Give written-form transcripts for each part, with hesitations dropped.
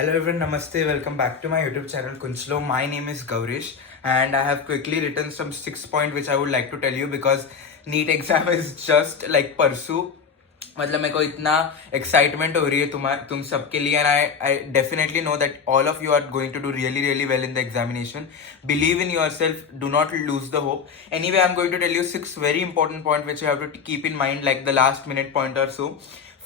Hello everyone, Namaste. Welcome back to my YouTube channel Kunchlo. My name is Gaurish and I have quickly written some 6 points which I would like to tell you because NEET exam is just like परसों. मतलब मेरे को इतना excitement हो रही है तुम सबके लिए and I definitely know that all of you are going to do really really well in the examination. Believe in yourself, do not lose the hope. Anyway I am going to tell you 6 very important point which you have to keep in mind like the last minute point और so.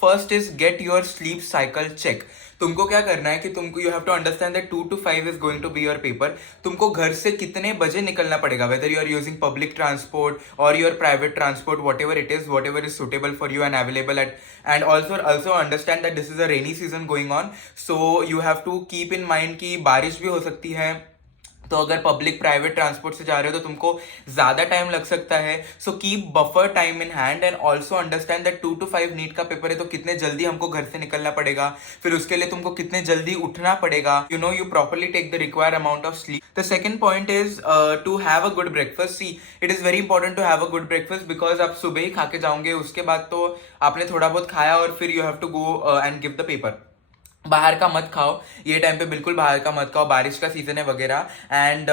First is get your sleep cycle check. तुमको क्या करना है कि तुमको you have to understand that 2 to 5 is going to be your paper. तुमको घर से कितने बजे निकलना पड़ेगा, whether you are using public transport और your private transport, whatever is suitable for you and available at. And also understand that this is a rainy season going on, so you have to keep in mind कि बारिश भी हो सकती है. तो अगर public private transport से जा रहे हो तो तुमको ज्यादा टाइम लग सकता है. So keep buffer time in hand and also understand that 2 to 5 NEET का पेपर है तो कितने जल्दी हमको घर से निकलना पड़ेगा, फिर उसके लिए तुमको कितने जल्दी उठना पड़ेगा. You properly take the required amount of sleep. The second point is to have a good breakfast. See, it is very important to have a good breakfast because आप सुबह ही खा के जाओगे, उसके बाद तो आपने थोड़ा बहुत खाया और फिर you have to go and give the paper. बाहर का मत खाओ, ये टाइम पे बिल्कुल बाहर का मत खाओ, बारिश का सीजन है वगैरह. एंड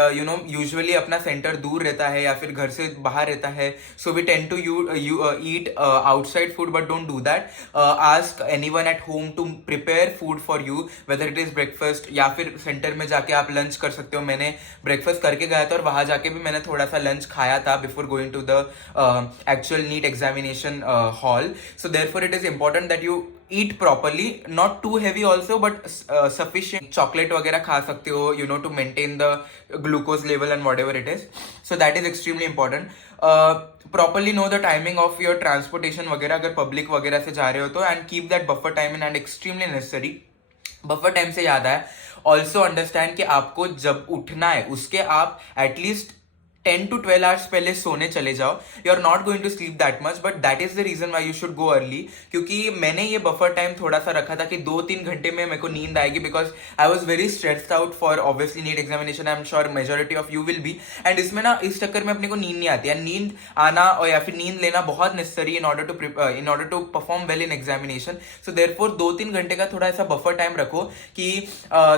यूजुअली अपना सेंटर दूर रहता है या फिर घर से बाहर रहता है, so we tend to you eat outside food, but don't do that. Ask anyone at home to prepare food for you, whether it is breakfast या फिर सेंटर में जाके आप लंच कर सकते हो. मैंने ब्रेकफास्ट करके गया था और वहां जाके भी मैंने थोड़ा सा लंच खाया था before going to the actual NEET examination hall. So therefore it is important that you eat properly, not too heavy also, but sufficient. chocolate वगैरह खा सकते हो, to maintain the glucose level and whatever it is. So that is extremely important. Properly know the timing of your transportation वगैरह अगर public वगैरह से जा रहे हो तो, and keep that buffer time in hand, extremely necessary. Buffer time से याद है, ऑल्सो अंडरस्टैंड कि आपको जब उठना है उसके आप एटलीस्ट 10 to 12 आवर्स पहले सोने चले जाओ. You are not going to sleep that much, but that is the reason why you should go early. क्योंकि मैंने ये बफर टाइम थोड़ा सा रखा था कि 2-3 घंटे में मेरे को नींद आएगी, because I was very stressed out for obviously NEET examination. I am sure majority of you will be. And इसमें ना इस चक्कर में अपने को नींद नहीं आती है. नींद आना और या फिर नींद लेना बहुत necessary in order to perform well in examination. So therefore 2-3 घंटे का थोड़ा ऐसा बफर टाइम रखो कि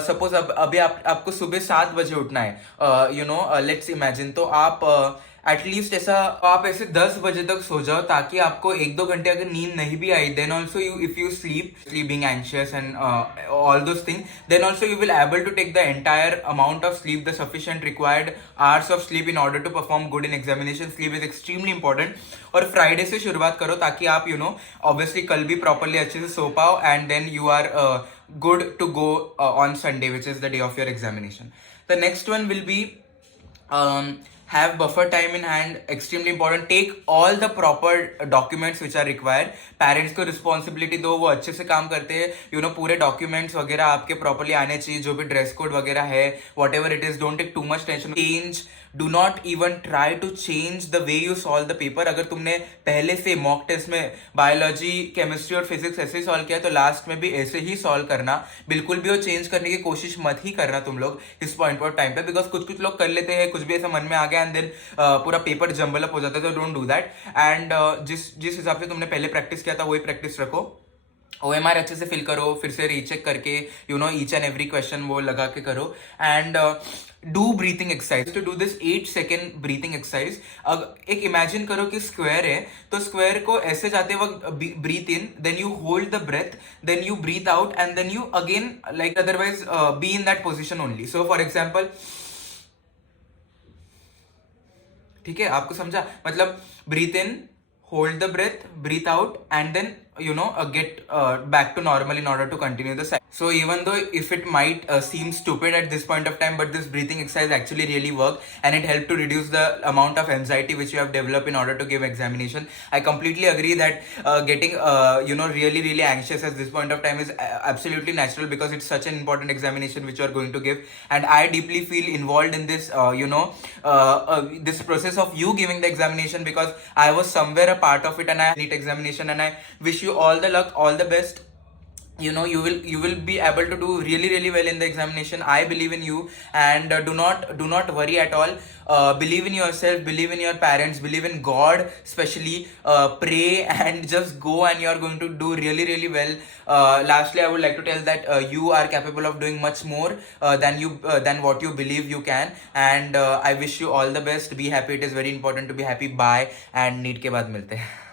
सपोज अभी आपको सुबह 7 बजे उठना है, लेट्स इमेजिन, तो आप एटलीस्ट आप ऐसे 10 बजे तक सो जाओ ताकि आपको 1-2 घंटे अगर नींद नहीं भी आई, then also if you sleep being anxious and all those thing, then also you will able to take the entire amount of sleep, the sufficient required hours of sleep in order to perform good in examination. Sleep is extremely important. और Friday से शुरुआत करो ताकि आप obviously कल भी properly अच्छे से सो पाओ and then you are good to go on Sunday, which is the day of your examination. The next one will be have buffer time in hand, extremely important. Take all the proper documents which are required. Parents को responsibility दो, वो अच्छे से काम करते हैं, पूरे documents वगैरह आपके properly आने चाहिए. जो भी dress code वगैरह है, whatever it is, don't take too much tension. Change, do not even try to change the way you solve the paper. अगर तुमने पहले से मॉक टेस्ट में बायोलॉजी, केमिस्ट्री और फिजिक्स ऐसे ही सॉल्व किया तो लास्ट में भी ऐसे ही सॉल्व करना. बिल्कुल भी वो चेंज करने की कोशिश मत ही करना तुम लोग इस पॉइंट पर टाइम पे, बिकॉज कुछ लोग कर लेते हैं, कुछ भी ऐसा मन में आ गया एंड देन पूरा पेपर जंबल अप हो जाता है. तो डोंट डू दैट. एंड जिस हिसाब से तुमने पहले प्रैक्टिस किया था वही प्रैक्टिस रखो. OMR अच्छे से फिल करो, फिर से रीचेक करके ईच एंड एवरी क्वेश्चन वो लगा के करो. And do breathing exercise. To do this 8 second breathing exercise. एक इमेजिन करो कि स्क्वायर है, तो स्क्वायर को ऐसे जाते वक्त breathe in, then you hold the breath, then you breathe out and then you again like otherwise be in that position only. So for example, ठीक है, आपको समझा? मतलब breathe in, hold the breath, breathe out, and then get back to normal in order to continue the cycle. So even though if it might seem stupid at this point of time, but this breathing exercise actually really work and it helped to reduce the amount of anxiety which you have developed in order to give examination. I completely agree that getting really really anxious at this point of time is absolutely natural because it's such an important examination which you are going to give, and I deeply feel involved in this this process of you giving the examination because I was somewhere a part of it and I need examination, and I wish you all the luck, all the best. you will be able to do really well in the examination. I believe in you. And do not worry at all. Believe in yourself, believe in your parents, believe in God especially. Pray and just go, and you're going to do really well. Lastly, I would like to tell that you are capable of doing much more than what you believe you can. And I wish you all the best. Be happy. It is very important to be happy. Bye, and NEET के बाद मिलते हैं.